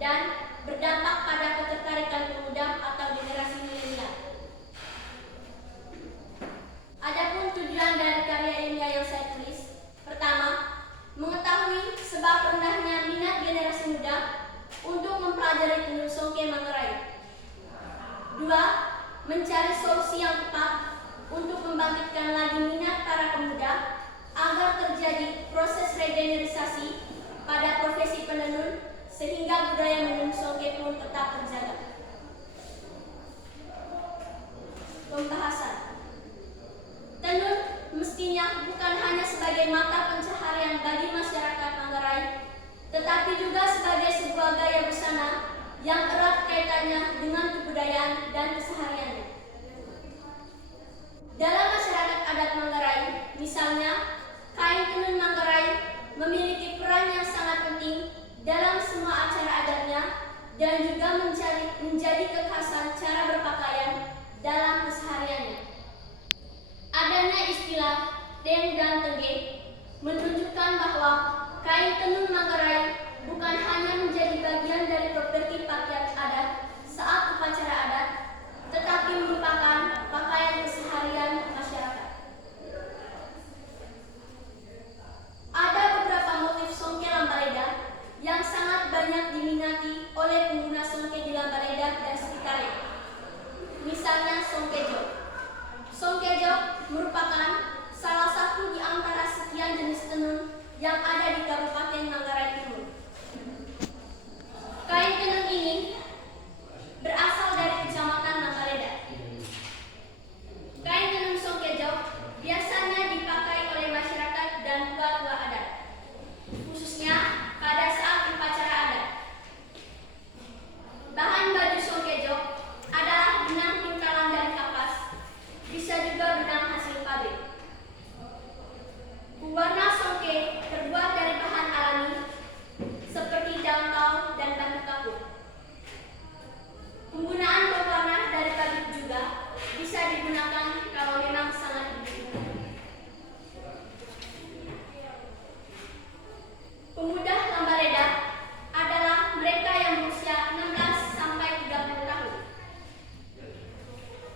dan berdampak pada ketertarikan pemuda atau generasi milenial. Adapun tujuan dari karya ilmiah yang saya tulis, pertama, mengetahui sebab rendahnya minat generasi muda untuk mempelajari Tenun Songke Manggarai. 2. Mencari solusi yang tepat untuk membangkitkan lagi minat para pemuda agar terjadi proses regenerasi pada profesi penenun sehingga budaya menenun songke pun tetap terjaga. Pembahasan. Tenun mestinya bukan hanya sebagai mata pencaharian bagi masyarakat Manggarai, tetapi juga sebagai sebuah gaya busana yang erat kaitannya dengan kebudayaan dan kesehariannya. Dalam masyarakat adat Manggarai, misalnya, kain tenun Manggarai memiliki peran yang sangat penting dalam semua acara adatnya dan juga menjadi kekhasan cara berpakaian dalam kesehariannya. Adanya istilah Deng dan Tenge menunjukkan bahwa kain tenun Manggarai bukan hanya menjadi bagian dari properti pakaian adat saat upacara adat, tetapi merupakan pakaian keseharian masyarakat. Ada beberapa motif songke Lambaleda yang sangat banyak diminati oleh pengguna songke di Lambaleda dan sekitarnya. Misalnya songke jog. Songke jog merupakan salah satu di antara sekian jenis tenun yang ada di Kabupaten Manggarai Timur. Kain tenun ini berasal dari Kecamatan Lambaleda. Kain tenun songke jog biasanya dipakai oleh masyarakat dan tua-tua adat, khususnya pada saat upacara adat. Bahan baju songke jog adalah benang pintalan dari kapas, bisa juga benang hasil pabrik. Warna songke terbuat dari bahan alami seperti daun tau dan batu kapur. Penggunaan pewarna dari pabrik juga bisa digunakan kalau memang sangat dibutuhkan. Pemuda Lambaleda adalah mereka yang berusia 16 sampai 30 tahun.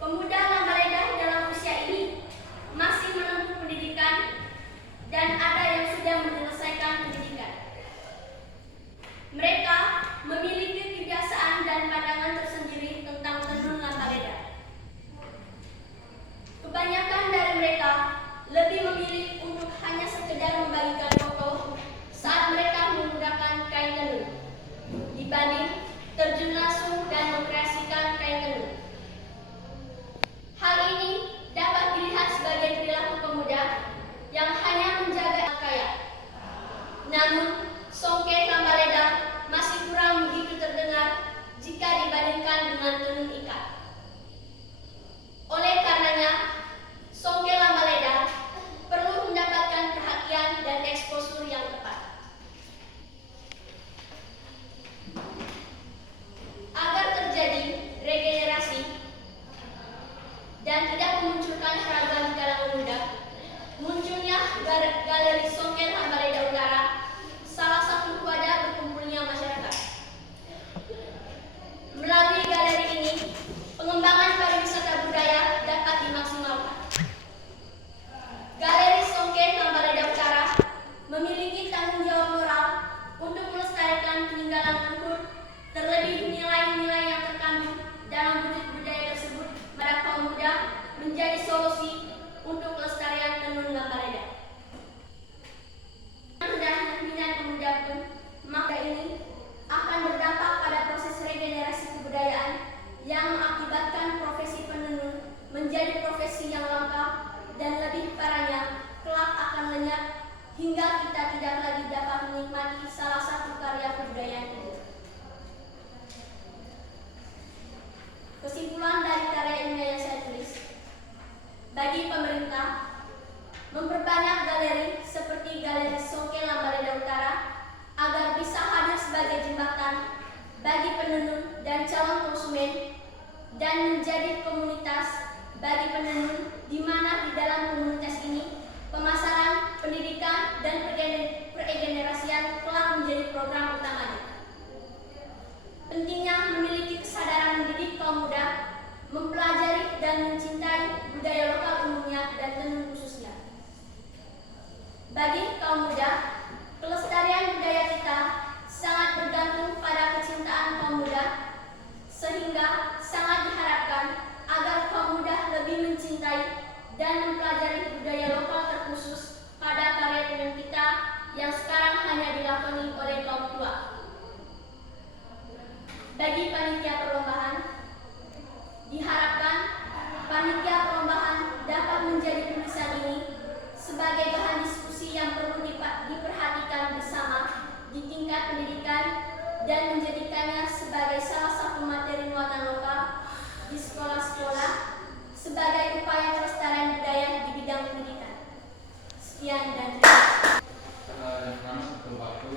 Pemuda Lambaleda dalam usia ini masih menempuh pendidikan dan ada yang sudah menyelesaikan pendidikan. Mereka memiliki kebiasaan dan pandangan tersendiri tentang tenun Lambaleda. Kebanyakan dari mereka lebih memilih untuk hanya sekedar membagikan foto saat mereka menggunakan kain tenun, dibanding terjun langsung dan mengkreasikan kain tenun. Hal ini dapat dilihat sebagai perilaku pemuda yang hanya menjaga pakaian. Namun, songke Lambaleda masih kurang begitu terdengar jika dibandingkan dengan tenun ikat. Oleh karenanya, songke Lambaleda perlu mendapatkan perhatian dan eksposur yang tepat. Agar terjadi regenerasi dan tidak memunculkan keraguan di kalangan muda, munculnya galeri songke Lambaleda Utara, salah satu wadah berkumpulnya masyarakat. Melalui galeri ini, pengembangan pariwisata budaya dapat dimaksimalkan. Galeri songke Lambaleda Utara memiliki tanggung jawab moral untuk melestarikan peninggalan leluhur, terlebih nilai-nilai yang terkandung dalam wujud budaya tersebut pada kaum muda menjadi solusi untuk kelestarian tenun Lambaleda. Rendahnya minat pemuda pun, maka ini akan berdampak pada proses regenerasi kebudayaan yang mengakibatkan profesi penenun menjadi profesi yang langka dan lebih parahnya kelak akan lenyap hingga kita tidak lagi dapat menikmati salah satu karya kebudayaan itu. Kesimpulan dari karya ilmiah yang saya tulis, bagi pemerintah memperbanyak galeri seperti galeri songke Lambaleda Utara agar bisa hadir sebagai jembatan bagi penenun dan calon konsumen dan menjadi komunitas bagi penenun di mana di dalam komunitas ini pemasaran, pendidikan, dan peregenerasian telah menjadi program utamanya. Bagi kaum muda, pelestarian budaya kita sangat bergantung pada kecintaan kaum muda, sehingga sangat diharapkan agar kaum muda lebih mencintai dan mempelajari budaya lokal terkhusus pada karya tenun kita yang sekarang hanya dilakoni oleh kaum tua. Bagi panitia perlombaan, diharapkan panitia perlombaan dapat menjadi tulisan ini sebagai bahan diskusi yang perlu diperhatikan bersama di tingkat pendidikan dan menjadikannya sebagai salah satu materi muatan lokal di sekolah-sekolah sebagai upaya pelestarian budaya di bidang pendidikan. Sekian dan terima kasih. Yang pertama sebelum waktu